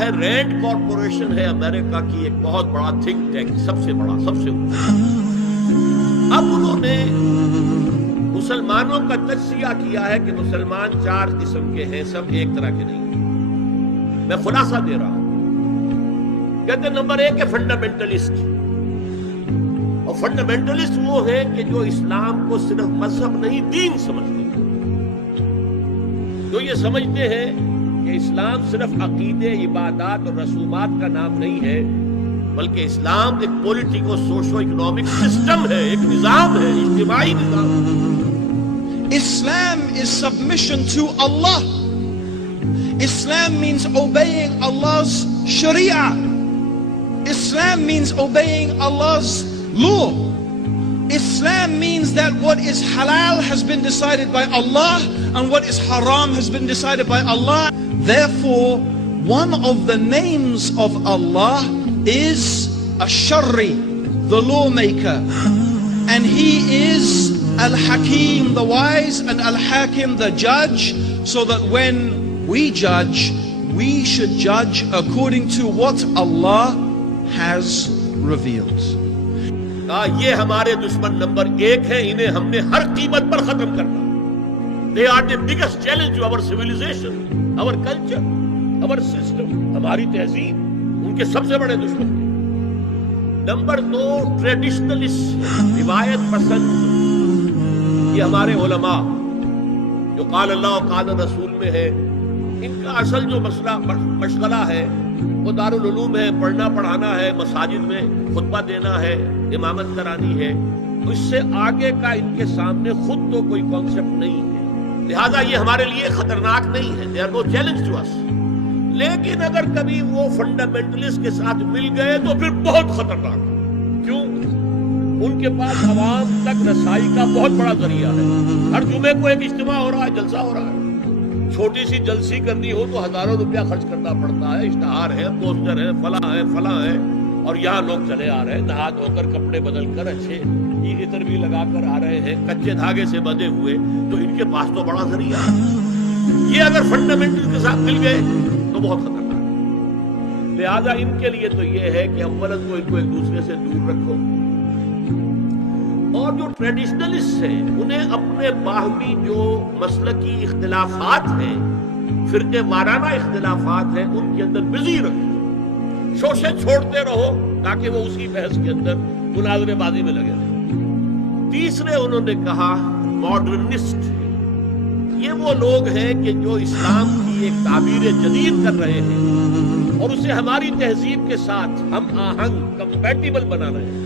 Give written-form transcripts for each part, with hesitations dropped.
چاہے رینڈ کارپوریشن ہے امریکہ کی ایک بہت بڑا تھنک ٹینک، سب سے بڑا، سب سے اوپر، اب انہوں نے مسلمانوں کا تجزیہ کیا ہے کہ مسلمان 4 قسم کے ہیں، سب ایک طرح کے نہیں ہیں۔ میں خلاصہ دے رہا ہوں۔ کہتے ہیں نمبر 1 ہے فنڈامنٹلسٹ، اور فنڈامنٹلسٹ وہ ہے کہ جو اسلام کو صرف مذہب نہیں دین سمجھتے ہیں، جو یہ سمجھتے ہیں کہ اسلام صرف عقیدے، عبادات اور رسومات کا نام نہیں ہے، بلکہ اسلام ایک پولیٹیکو سوشو اکنامک سسٹم ہے، ایک نظام ہے، اجتماعی نظام ہے۔ Islam is submission to Allah. Islam means obeying Allah's Sharia. Islam means obeying Allah's law. Islam means that what is halal has been decided by Allah and what is haram has been decided by Allah. Therefore, one of the names of Allah is Ash-Sharri, the lawmaker, and He is Al-Hakim, the wise, and Al-Hakim, the judge, so that when we judge, we should judge according to what Allah has revealed. یہ ہمارے دشمن number 1 ہیں، انہیں ہم نے ہر قیمت پر ختم کرنا۔ They are the biggest challenge to our civilization, our culture, our system، ہماری تہذیب، ان کے سب سے بڑے دشمن ہیں۔ نمبر 2 ٹریڈیشنلسٹ، روایت پسند۔ یہ ہمارے علماء جو قال اللہ و قال رسول میں ہے، ان کا اصل جو مشغلہ ہے وہ دارالعلوم ہے، پڑھنا پڑھانا ہے، مساجد میں خطبہ دینا ہے، امامت کرانی ہے، اس سے آگے کا ان کے سامنے خود تو کوئی کانسیپٹ نہیں ہے، لہذا یہ ہمارے لیے خطرناک نہیں ہے، they are no challenge to us۔ لیکن اگر کبھی وہ فنڈامنٹلسٹ کے ساتھ مل گئے تو پھر بہت خطرناک ہے۔ کیوں؟ ان کے پاس عوام تک رسائی کا بہت بڑا ذریعہ ہے۔ ہر جمعے کو ایک اجتماع ہو رہا ہے، جلسہ ہو رہا ہے، چھوٹی سی جلسی کرنی ہو تو ہزاروں روپیہ خرچ کرنا پڑتا ہے، اشتہار ہے، پوسٹر ہے، فلاں ہے، اور یہاں لوگ چلے آ رہے ہیں نہا دھو کر، کپڑے بدل کر، اچھے عطر بھی لگا کر آ رہے ہیں، کچے دھاگے سے بندھے ہوئے، تو ان کے پاس تو بڑا ذریعہ ہے۔ یہ اگر فنڈامنٹل کے ساتھ مل گئے تو بہت خطرناک ہے۔ لہذا ان کے لیے تو یہ ہے کہ اولاً تو ان کو ایک دوسرے سے دور رکھو، اور جو ٹریڈیشنلسٹ ہیں انہیں اپنے باہمی جو مسلکی اختلافات ہیں، فرقے وارانہ اختلافات ہیں، ان کے اندر بزی رکھو، شوشے چھوڑتے رہو تاکہ وہ اسی بحث کے اندر مناظرے بازی میں لگے رہیں۔ تیسرے انہوں نے کہا ماڈرنسٹ، یہ وہ لوگ ہیں کہ جو اسلام کی ایک تعبیر جدید کر رہے ہیں اور اسے ہماری تہذیب کے ساتھ ہم آہنگ، کمپیٹیبل بنا رہے ہیں۔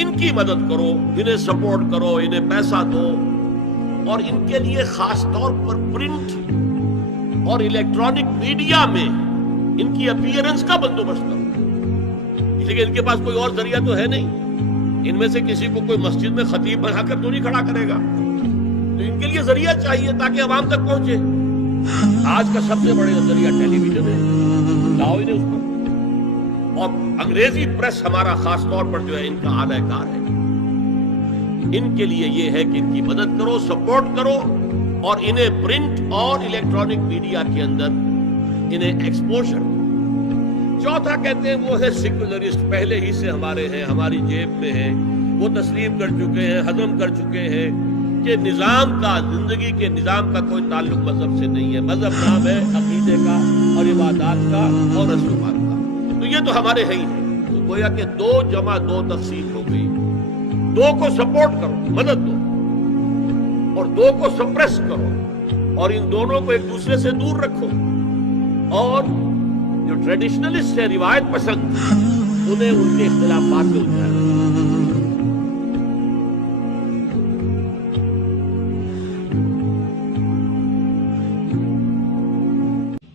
ان کی مدد کرو، انہیں سپورٹ کرو، انہیں پیسہ دو، اور ان کے لیے خاص طور پر پرنٹ اور الیکٹرانک میڈیا میں ان کی اپیئرنس کا بندوبست کرو، اس لیے ان کے پاس کوئی اور ذریعہ تو ہے نہیں۔ ان میں سے کسی کو کوئی مسجد میں خطیب بنا کر تو نہیں کھڑا کرے گا، تو ان کے لیے ذریعہ چاہیے تاکہ عوام تک پہنچے۔ آج کا سب سے بڑا ذریعہ ٹیلی ویژن ہے، لاؤ انہیں اس کو، اور انگریزی پریس ہمارا خاص طور پر جو ہے ان کا اعلی کار ہے۔ ان کے لیے یہ ہے کہ ان کی مدد کرو، سپورٹ کرو، اور انہیں پرنٹ اور الیکٹرانک میڈیا کے اندر انہیں ایکسپوژر دو۔ چوتھا کہتے ہیں وہ ہے سیکولرسٹ، پہلے ہی سے ہمارے ہیں، ہماری جیب میں ہیں، وہ تسلیم کر چکے ہیں، ہضم کر چکے ہیں کہ نظام کا، زندگی کے نظام کا کوئی تعلق مذہب سے نہیں ہے، مذہب نام ہے عقیدے کا اور عبادات کا اور رسومات کا، تو یہ تو ہمارے ہیں ہی ہیں۔ تو گویا کہ 2 جمع 2 تقسیم ہو گئی، 2 کو سپورٹ کرو، مدد دو، اور 2 کو سپریس کرو، اور ان دونوں کو ایک دوسرے سے دور رکھو، اور جو ٹریڈیشنلسٹ ہے، روایت پسند، انہیں ان کے اختلافات میں الجھایا۔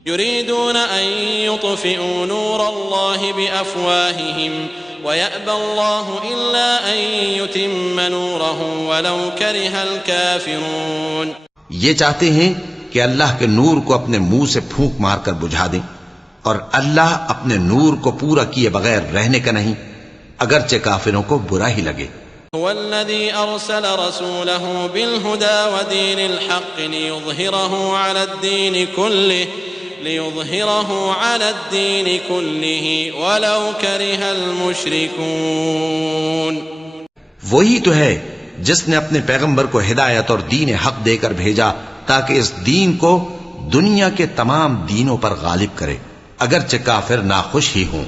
يريدون أن يطفئوا نور الله بأفواههم ويأبى الله إلا أن يتم نوره ولو كره الكافرون۔ یہ چاہتے ہیں کہ اللہ کے نور کو اپنے منہ سے پھونک مار کر بجھا دیں، اور اللہ اپنے نور کو پورا کیے بغیر رہنے کا نہیں، اگرچہ کافروں کو برا ہی لگے۔ هو الذي أرسل رسوله بالهدى ودين الحق ليظهره على الدين كله ليظهره على الدين كله ولو كره المشركون. وہی تو ہے جس نے اپنے پیغمبر کو ہدایت اور دین حق دے کر بھیجا تاکہ اس دین کو دنیا کے تمام دینوں پر غالب کرے، اگرچہ کافر ناخوش ہی ہوں.